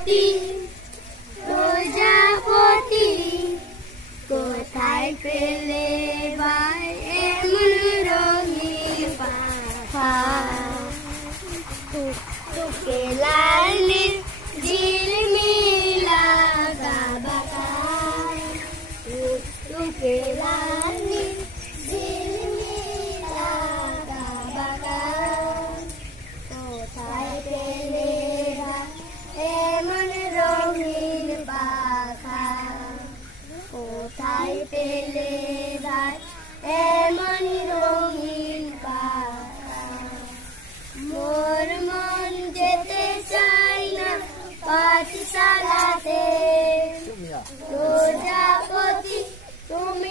প্রজাপতি প্রজাপতি কোথায় পেলে ভাই এমন রঙিন পাখা তোকে লালনির ঝিলমিলা বাঁকা তোকে লালনির ঝিলমিলা বাঁকা কোথায় পেলে ভাই এমন রঙিন পাখা কোথায় পেলে ভাই এমন রঙিন পাখা মোর মন যেতে চাই না পাঠশালাতে প্রজাপতি তুমি